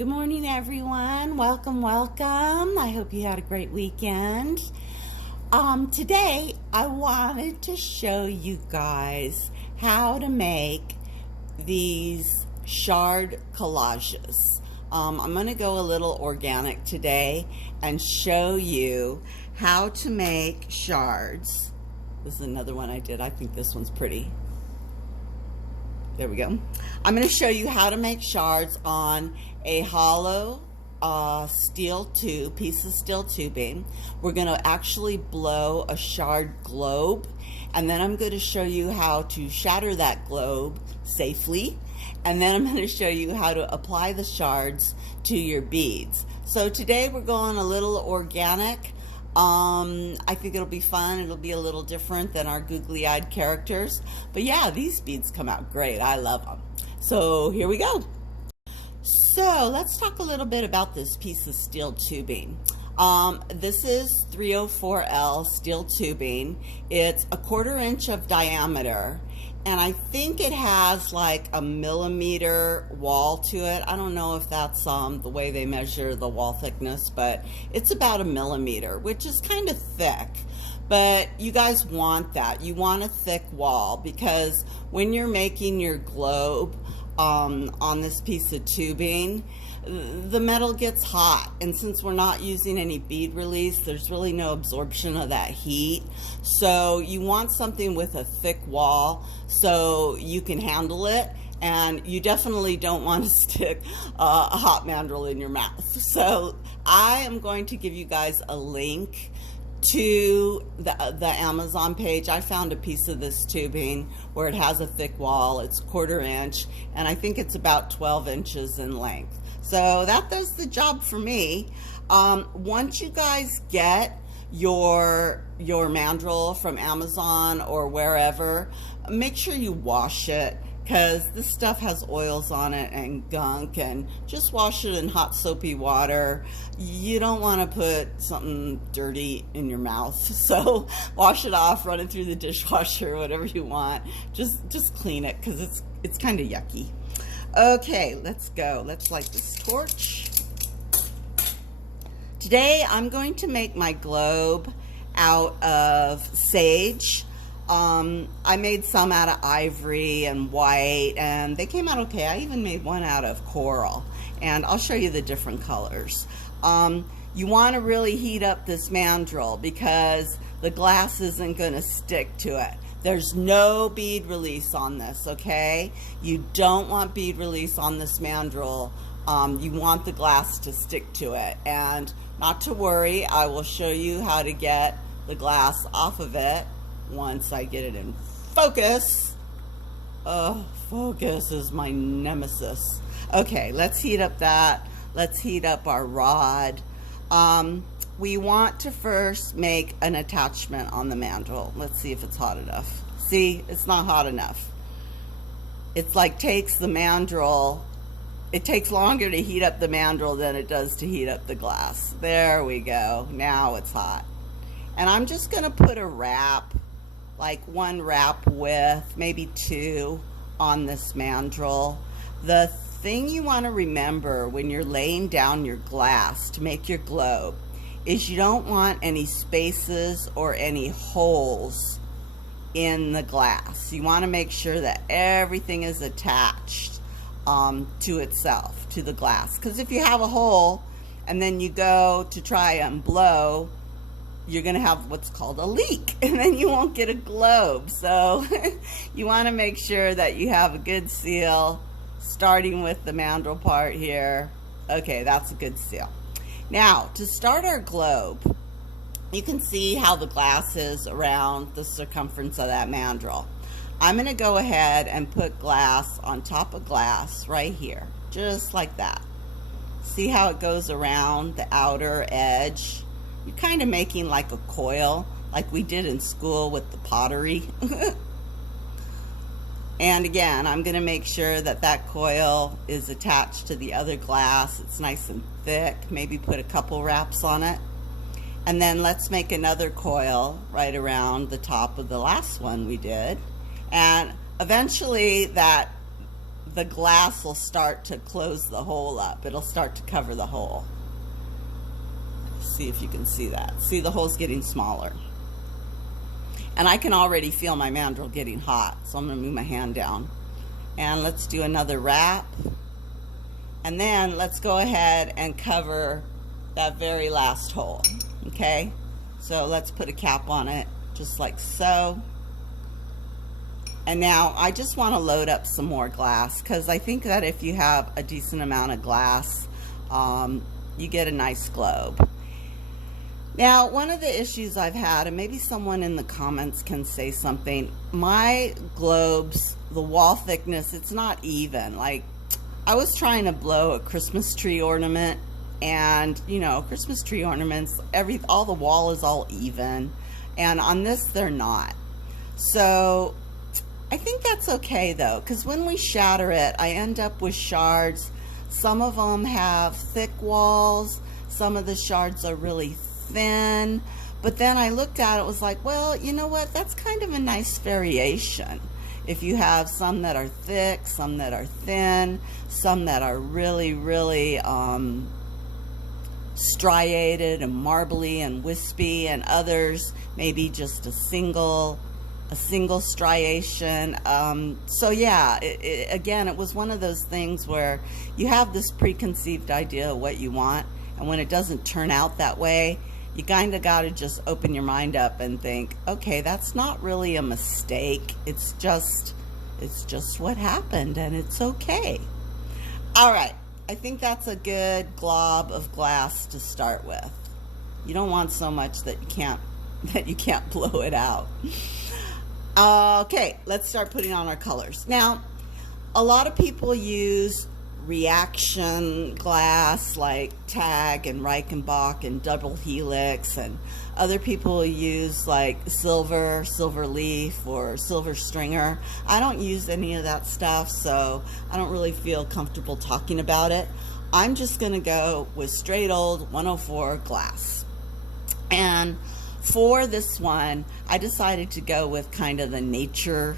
Good morning, everyone. Welcome, welcome. I hope you had a great weekend. Today, I wanted to show you guys how to make these shard collages. I'm going to go a little organic today and show you how to make shards. This is another one I did. I think this one's pretty. There we go. I'm going to show you how to make shards on a hollow steel tube, piece of steel tubing. We're going to actually blow a shard globe, and then I'm going to show you how to shatter that globe safely, and then I'm going to show you how to apply the shards to your beads. So today we're going a little organic. I think it'll be fun. It'll be a little different than our googly-eyed characters. But yeah, these beads come out great. I love them. So here we go. So let's talk a little bit about this piece of steel tubing. This is 304L steel tubing. It's a 1/4 inch of diameter, and I think it has like a millimeter wall to it. I don't know if that's the way they measure the wall thickness, but it's about a millimeter, which is kind of thick. But you guys want that. You want a thick wall, because when you're making your globe on this piece of tubing, the metal gets hot, and since we're not using any bead release, there's really no absorption of that heat. So you want something with a thick wall so you can handle it, and you definitely don't want to stick a hot mandrel in your mouth. So I am going to give you guys a link to the Amazon page. I found a piece of this tubing where it has a thick wall. It's 1/4 inch, and I think it's about 12 inches in length. So that does the job for me. Once you guys get your mandrel from Amazon or wherever, make sure you wash it, because this stuff has oils on it and gunk, and just wash it in hot soapy water. You don't want to put something dirty in your mouth, so wash it off, run it through the dishwasher, whatever you want. Just clean it, because it's kind of yucky. Okay, let's go. Let's light this torch. Today I'm going to make my globe out of sage. I made some out of ivory and white, and they came out okay. I even made one out of coral, and I'll show you the different colors. You want to really heat up this mandrel, because the glass isn't going to stick to it. There's no bead release on this, okay? You don't want bead release on this mandrel. You want the glass to stick to it. And not to worry, I will show you how to get the glass off of it once I get it in focus. Oh, focus is my nemesis. Okay, let's heat up that. Let's heat up our rod. We want to first make an attachment on the mandrel. Let's see if it's hot enough. See, it's not hot enough. It's like takes the mandrel, it takes longer to heat up the mandrel than it does to heat up the glass. There we go. Now it's hot. And I'm just going to put a wrap, like one wrap width, maybe two, on this mandrel. The thing you want to remember when you're laying down your glass to make your globe is you don't want any spaces or any holes in the glass. You want to make sure that everything is attached to itself, to the glass. Because if you have a hole and then you go to try and blow, you're going to have what's called a leak, and then you won't get a globe. So you want to make sure that you have a good seal, starting with the mandrel part here. Okay, that's a good seal. Now, to start our globe, you can see how the glass is around the circumference of that mandrel. I'm going to go ahead and put glass on top of glass right here, just like that. See how it goes around the outer edge? You're kind of making like a coil, like we did in school with the pottery. And again, I'm going to make sure that that coil is attached to the other glass. It's nice and thick. Maybe put a couple wraps on it. And then let's make another coil right around the top of the last one we did. And eventually that the glass will start to close the hole up. It'll start to cover the hole. See if you can see that. See, the hole's getting smaller. And I can already feel my mandrel getting hot, so I'm going to move my hand down. And let's do another wrap. And then let's go ahead and cover that very last hole. Okay? So let's put a cap on it, just like so. And now I just want to load up some more glass, because I think that if you have a decent amount of glass, you get a nice globe. Now, one of the issues I've had, and maybe someone in the comments can say something, my globes, the wall thickness, it's not even. Like, I was trying to blow a Christmas tree ornament, and you know, Christmas tree ornaments, all the wall is all even, and on this they're not. So I think that's okay though, because when we shatter it, I end up with shards. Some of them have thick walls, some of the shards are really thin, but then I looked at it, was like, well, you know what, that's kind of a nice variation. If you have some that are thick, some that are thin, some that are really, really striated and marbly and wispy, and others maybe just a single striation. So yeah, again, it was one of those things where you have this preconceived idea of what you want, and when it doesn't turn out that way, you kind of got to just open your mind up and think, okay, that's not really a mistake. It's just what happened, and it's okay. All right, I think that's a good glob of glass to start with. You don't want so much that you can't blow it out. Okay, let's start putting on our colors. Now, a lot of people use reaction glass like Tag and Reichenbach and double helix, and other people use like silver leaf or silver stringer. I don't use any of that stuff, so I don't really feel comfortable talking about it. I'm just gonna go with straight old 104 glass. And for this one, I decided to go with kind of the nature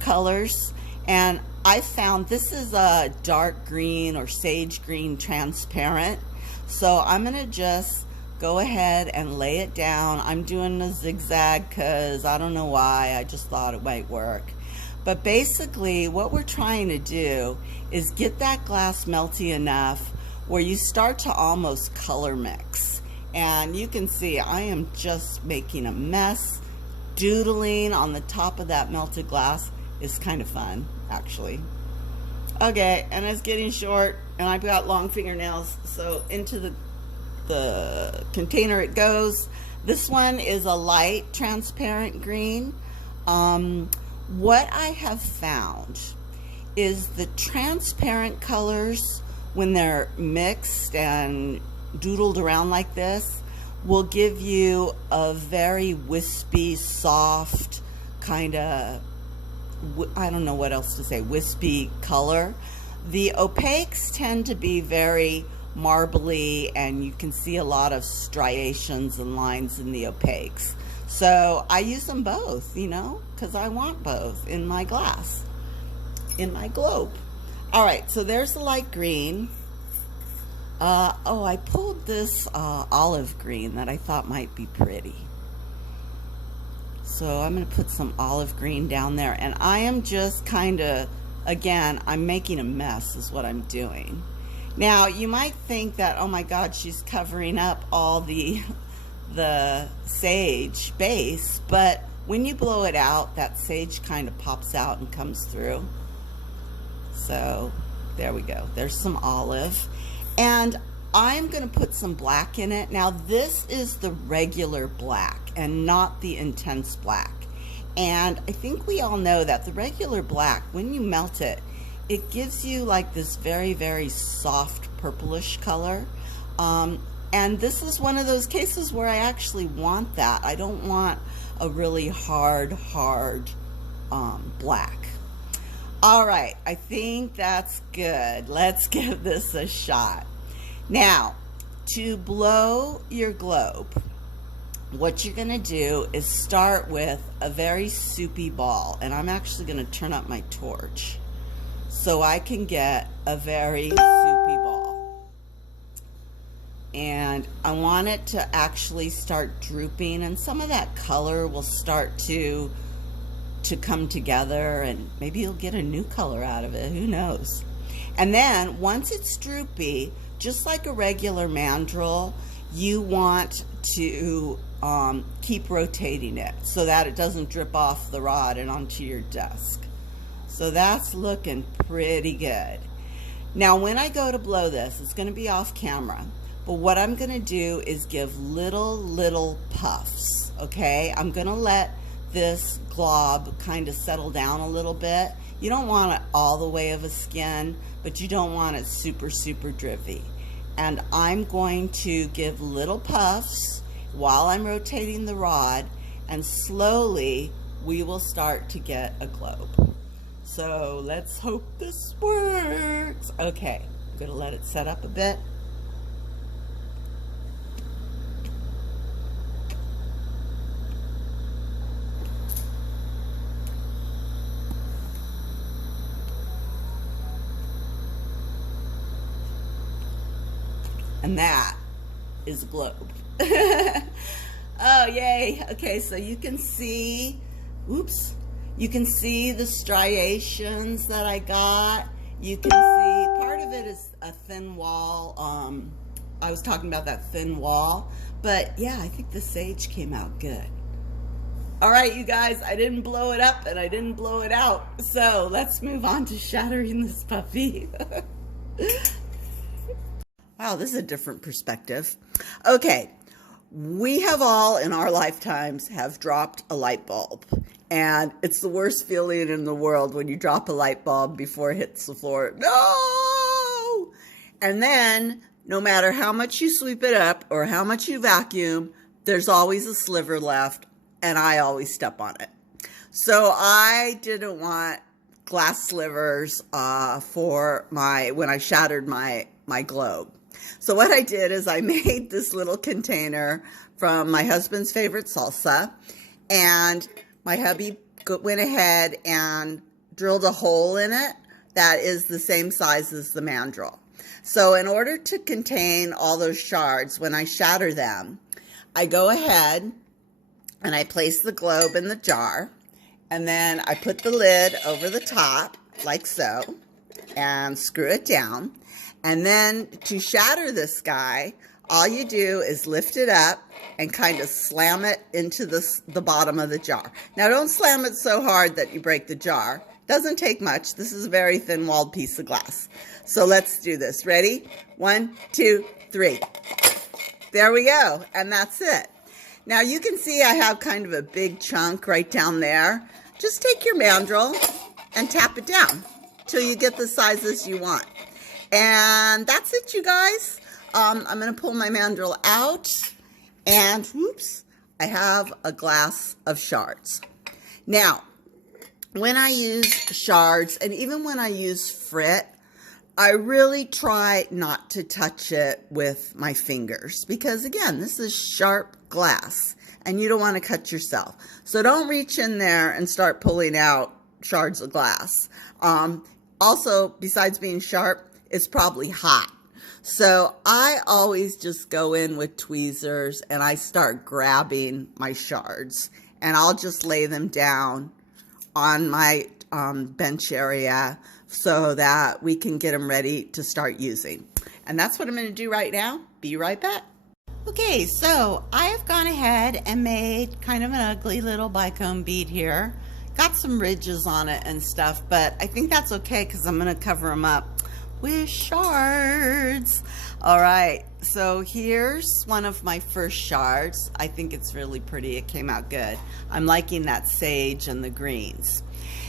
colors. And I found this is a dark green or sage green transparent. So I'm gonna just go ahead and lay it down. I'm doing a zigzag because I don't know why, I just thought it might work. But basically what we're trying to do is get that glass melty enough where you start to almost color mix. And you can see I am just making a mess. Doodling on the top of that melted glass is kind of fun, actually. Okay, and it's getting short, and I've got long fingernails, so into the container it goes. This one is a light transparent green. What I have found is the transparent colors, when they're mixed and doodled around like this, will give you a very wispy, soft, kind of, I don't know what else to say, wispy color. The opaques tend to be very marbly, and you can see a lot of striations and lines in the opaques. So I use them both, you know, because I want both in my glass, in my globe. All right, so there's the light green. Oh, I pulled this olive green that I thought might be pretty. So I'm going to put some olive green down there, and I am just kind of, again, I'm making a mess is what I'm doing. Now, you might think that, oh my God, she's covering up all the sage base, but when you blow it out, that sage kind of pops out and comes through. So there we go. There's some olive. And I'm going to put some black in it. Now, this is the regular black and not the intense black. And I think we all know that the regular black, when you melt it, it gives you like this very, very soft purplish color. And this is one of those cases where I actually want that. I don't want a really hard black. All right, I think that's good. Let's give this a shot. Now, to blow your globe, what you're gonna do is start with a very soupy ball, and I'm actually gonna turn up my torch. so I can get a very soupy ball. And I want it to actually start drooping, and some of that color will start to come together, and maybe you'll get a new color out of it, who knows. And then once it's droopy, just like a regular mandrel, you want to keep rotating it so that it doesn't drip off the rod and onto your desk. So that's looking pretty good. Now when I go to blow this, it's going to be off camera, but what I'm going to do is give little puffs. Okay, I'm going to let this glob kind of settle down a little bit. You don't want it all the way of a skin, but you don't want it super drippy. And I'm going to give little puffs while I'm rotating the rod, and slowly we will start to get a globe. So let's hope this works. Okay, I'm gonna let it set up a bit. And that is a globe. Oh, yay. Okay, so you can see, oops, you can see the striations that I got. You can see part of it is a thin wall. I was talking about that thin wall, but yeah, I think the sage came out good. All right, you guys, I didn't blow it up and I didn't blow it out. So let's move on to shattering this puppy. Wow, this is a different perspective. Okay, we have all in our lifetimes have dropped a light bulb, and it's the worst feeling in the world when you drop a light bulb before it hits the floor. No! And then no matter how much you sweep it up or how much you vacuum, there's always a sliver left, and I always step on it. So I didn't want glass slivers when I shattered my globe. So what I did is I made this little container from my husband's favorite salsa, and my hubby went ahead and drilled a hole in it that is the same size as the mandrel. So in order to contain all those shards, when I shatter them, I go ahead and I place the globe in the jar, and then I put the lid over the top like so and screw it down. And then to shatter this guy, all you do is lift it up and kind of slam it into the bottom of the jar. Now don't slam it so hard that you break the jar. Doesn't take much. This is a very thin-walled piece of glass. So let's do this. Ready? 1, 2, 3. There we go. And that's it. Now you can see I have kind of a big chunk right down there. Just take your mandrel and tap it down till you get the sizes you want. And that's it, you guys. I'm going to pull my mandrel out, and whoops, I have a glass of shards. Now, when I use shards, and even when I use frit, I really try not to touch it with my fingers, because again, this is sharp glass and you don't want to cut yourself. So don't reach in there and start pulling out shards of glass. Also, besides being sharp, it's probably hot. So I always just go in with tweezers and I start grabbing my shards, and I'll just lay them down on my bench area so that we can get them ready to start using. And that's what I'm going to do right now. Be right back. Okay, so I have gone ahead and made kind of an ugly little bicone bead here. Got some ridges on it and stuff, but I think that's okay because I'm going to cover them up with shards. All right, so here's one of my first shards. I think it's really pretty. It came out good. I'm liking that sage and the greens.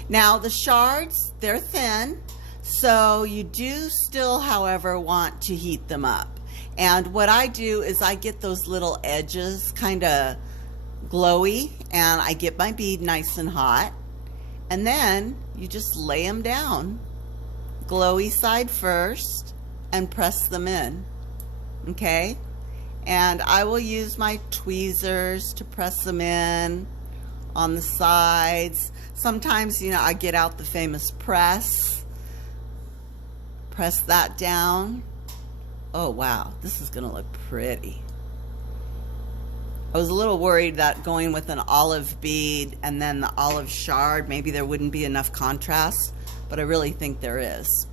Now the shards, they're thin, so you do still, however, want to heat them up. And what I do is I get those little edges kind of glowy, and I get my bead nice and hot, and then you just lay them down, glowy side first, and press them in. Okay, and I will use my tweezers to press them in on the sides. Sometimes, you know, I get out the famous press, press that down. Oh wow, this is gonna look pretty. I was a little worried that going with an olive bead and then the olive shard, maybe there wouldn't be enough contrast, but I really think there is.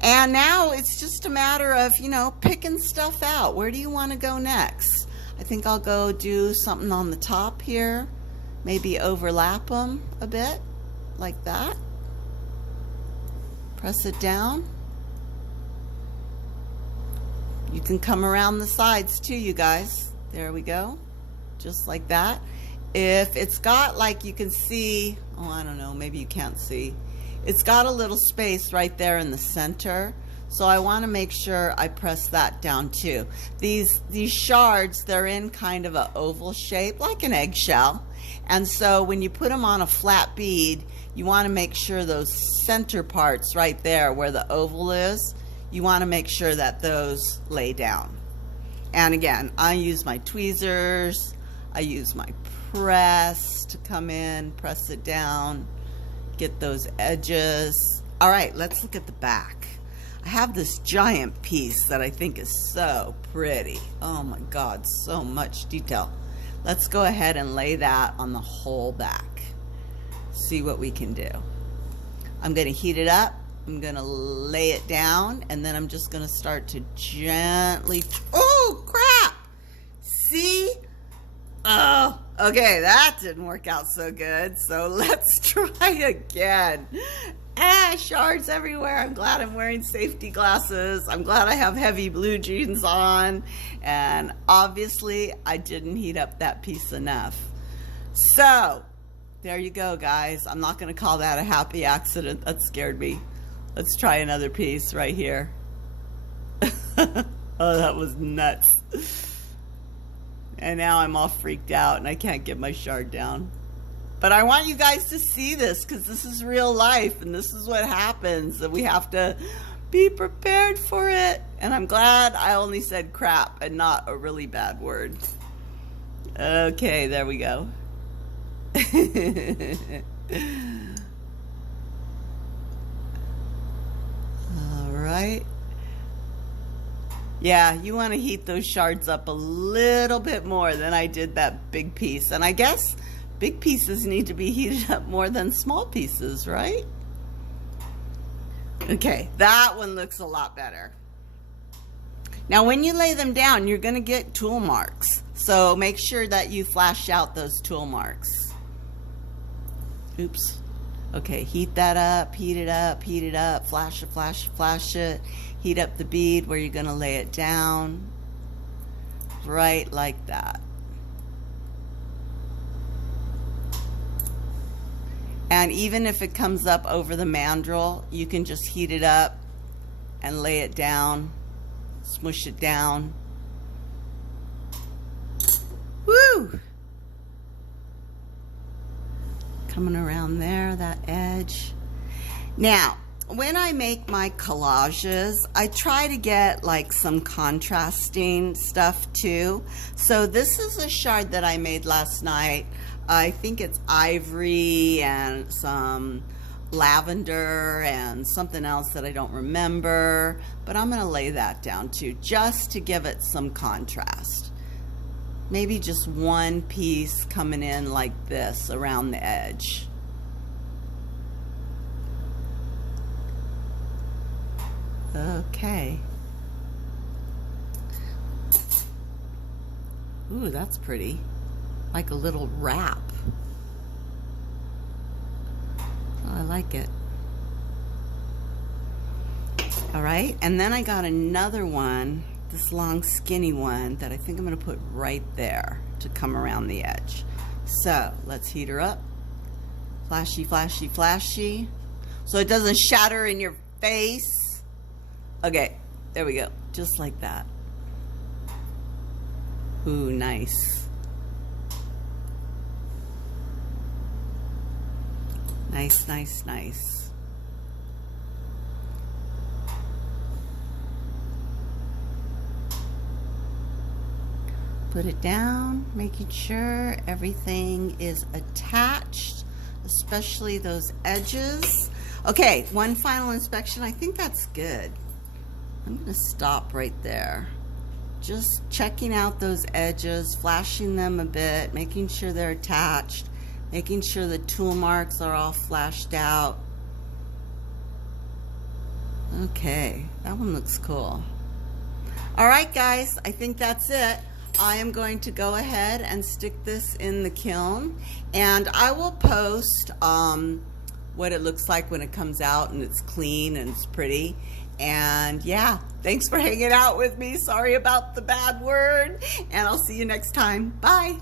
And now it's just a matter of, you know, picking stuff out. Where do you want to go next? I think I'll go do something on the top here, maybe overlap them a bit, like that. Press it down. You can come around the sides too, you guys. There we go. Just like that. If it's got, like, you can see, oh, I don't know, maybe you can't see. It's got a little space right there in the center. So I want to make sure I press that down too. These shards, they're in kind of an oval shape, like an eggshell. And so when you put them on a flat bead, you want to make sure those center parts right there where the oval is, you want to make sure that those lay down. And again, I use my tweezers, I use my press to come in, press it down, get those edges. All right, let's look at the back. I have this giant piece that I think is so pretty. Oh my God, so much detail. Let's go ahead and lay that on the whole back. See what we can do. I'm gonna heat it up. I'm gonna lay it down, and then I'm just gonna start to gently, oh crap! See? Oh, okay, that didn't work out so good. So let's try again. Shards everywhere. I'm glad I'm wearing safety glasses. I'm glad I have heavy blue jeans on. And obviously I didn't heat up that piece enough. So there you go, guys. I'm not gonna call that a happy accident. That scared me. Let's try another piece right here. Oh, that was nuts. And now I'm all freaked out and I can't get my shard down. But I want you guys to see this because this is real life and this is what happens, and we have to be prepared for it. And I'm glad I only said crap and not a really bad word. Okay, there we go. All right. Yeah, you want to heat those shards up a little bit more than I did that big piece. And I guess big pieces need to be heated up more than small pieces, right? Okay, that one looks a lot better. Now, when you lay them down, you're going to get tool marks. So make sure that you flash out those tool marks. Oops. Okay, heat that up, heat it up, heat it up, flash it, flash it, flash it. Heat up the bead where you're going to lay it down. Right like that. And even if it comes up over the mandrel, you can just heat it up and lay it down, smush it down. Woo! Coming around there, that edge. Now, when I make my collages, I try to get like some contrasting stuff too. So this is a shard that I made last night. I think it's ivory and some lavender and something else that I don't remember, but I'm gonna lay that down too, just to give it some contrast. Maybe just one piece coming in like this around the edge. Okay. Ooh, that's pretty. Like a little wrap. Oh, I like it. All right, and then I got another one, this long skinny one that I think I'm gonna put right there to come around the edge. So let's heat her up. Flashy, flashy, flashy. So it doesn't shatter in your face. Okay, there we go, just like that. Ooh, nice. Nice, nice, nice. Put it down, making sure everything is attached, especially those edges. Okay, one final inspection. I think that's good. I'm going to stop right there. Just checking out those edges, flashing them a bit, making sure they're attached, making sure the tool marks are all flashed out. Okay, that one looks cool. All right, guys, I think that's it. I am going to go ahead and stick this in the kiln, and I will post what it looks like when it comes out and it's clean and it's pretty. And yeah, thanks for hanging out with me. Sorry about the bad word, and I'll see you next time. Bye.